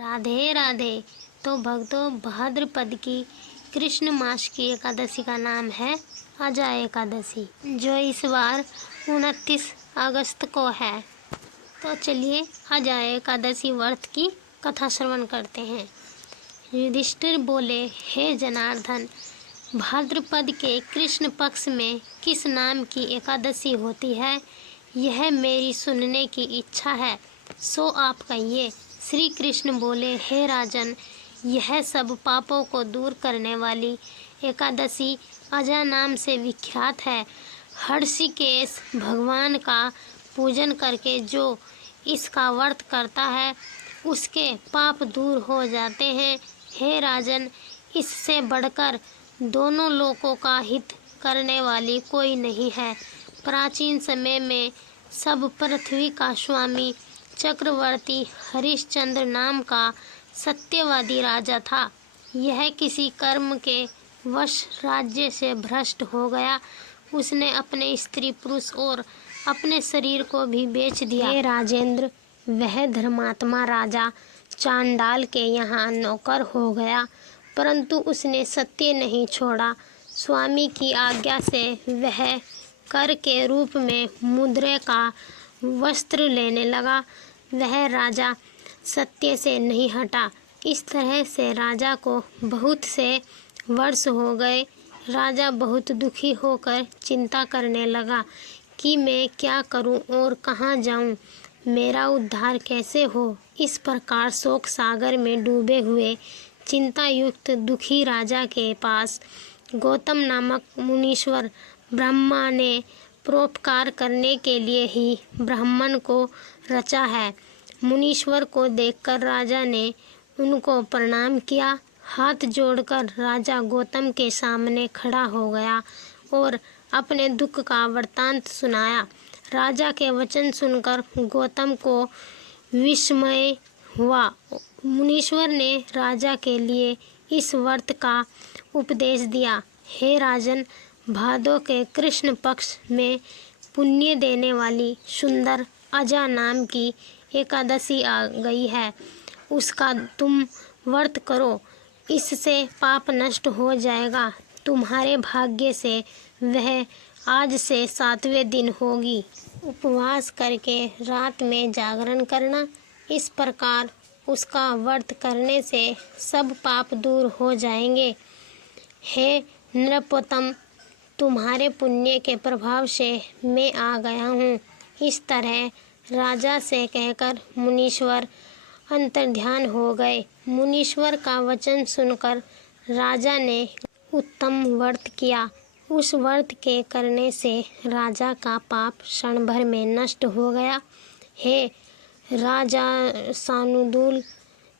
राधे राधे। तो भक्तों, भाद्रपद की कृष्ण मास की एकादशी का नाम है अजा एकादशी, जो इस बार 29 अगस्त को है। तो चलिए अजा एकादशी व्रत की कथा श्रवण करते हैं। युधिष्ठिर बोले, हे जनार्दन, भाद्रपद के कृष्ण पक्ष में किस नाम की एकादशी होती है, यह मेरी सुनने की इच्छा है, सो आप कहिए। श्री कृष्ण बोले, हे राजन, यह सब पापों को दूर करने वाली एकादशी अजा नाम से विख्यात है। हर्षिकेश भगवान का पूजन करके जो इसका व्रत करता है, उसके पाप दूर हो जाते हैं। हे राजन, इससे बढ़कर दोनों लोकों का हित करने वाली कोई नहीं है। प्राचीन समय में सब पृथ्वी का स्वामी चक्रवर्ती हरिश्चंद्र नाम का सत्यवादी राजा था। यह किसी कर्म के वश राज्य से भ्रष्ट हो गया। उसने अपने स्त्री पुरुष और अपने शरीर को भी बेच दिया। हे राजेंद्र, वह धर्मात्मा राजा चांडाल के यहाँ नौकर हो गया, परंतु उसने सत्य नहीं छोड़ा। स्वामी की आज्ञा से वह कर के रूप में मुद्रे का वस्त्र लेने लगा। वह राजा सत्य से नहीं हटा। इस तरह से राजा को बहुत से वर्ष हो गए। राजा बहुत दुखी होकर चिंता करने लगा कि मैं क्या करूं और कहाँ जाऊं, मेरा उद्धार कैसे हो। इस प्रकार शोक सागर में डूबे हुए चिंता युक्त दुखी राजा के पास गौतम नामक मुनीश्वर ब्रह्मा ने परोपकार करने के लिए ही ब्राह्मण को रचा है। मुनीश्वर को देखकर राजा ने उनको प्रणाम किया। हाथ जोड़कर राजा गौतम के सामने खड़ा हो गया और अपने दुख का वृत्तांत सुनाया। राजा के वचन सुनकर गौतम को विस्मय हुआ। मुनीश्वर ने राजा के लिए इस व्रत का उपदेश दिया। हे राजन, भादो के कृष्ण पक्ष में पुण्य देने वाली सुंदर अजा नाम की एकादशी आ गई है। उसका तुम व्रत करो, इससे पाप नष्ट हो जाएगा। तुम्हारे भाग्य से वह आज से 7वें दिन होगी। उपवास करके रात में जागरण करना। इस प्रकार उसका व्रत करने से सब पाप दूर हो जाएंगे। हे नृपोत्तम, तुम्हारे पुण्य के प्रभाव से मैं आ गया हूँ। इस तरह राजा से कहकर मुनीश्वर अंतर्ध्यान हो गए। मुनीश्वर का वचन सुनकर राजा ने उत्तम व्रत किया। उस व्रत के करने से राजा का पाप क्षण भर में नष्ट हो गया। हे राजा सानुदूल,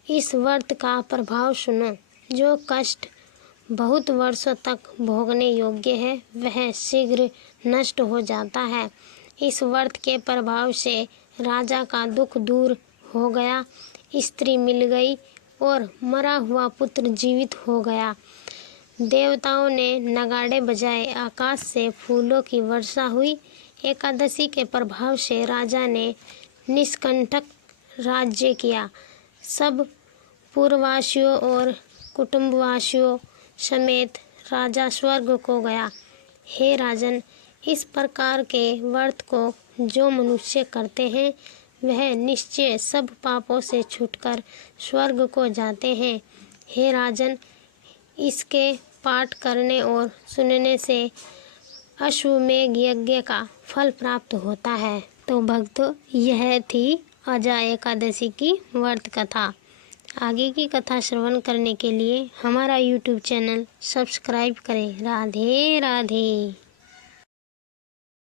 इस व्रत का प्रभाव सुनो। जो कष्ट बहुत वर्षों तक भोगने योग्य है, वह शीघ्र नष्ट हो जाता है। इस व्रत के प्रभाव से राजा का दुख दूर हो गया, स्त्री मिल गई और मरा हुआ पुत्र जीवित हो गया। देवताओं ने नगाड़े बजाए, आकाश से फूलों की वर्षा हुई। एकादशी के प्रभाव से राजा ने निष्कंटक राज्य किया। सब पुरवासियों और कुटुंबवासियों समेत राजा स्वर्ग को गया। हे राजन, इस प्रकार के व्रत को जो मनुष्य करते हैं, वह निश्चय सब पापों से छूटकर स्वर्ग को जाते हैं। हे राजन, इसके पाठ करने और सुनने से अश्वमेध यज्ञ का फल प्राप्त होता है। तो भक्तों, यह थी अजा एकादशी की व्रत कथा। आगे की कथा श्रवण करने के लिए हमारा YouTube चैनल सब्सक्राइब करें। राधे राधे।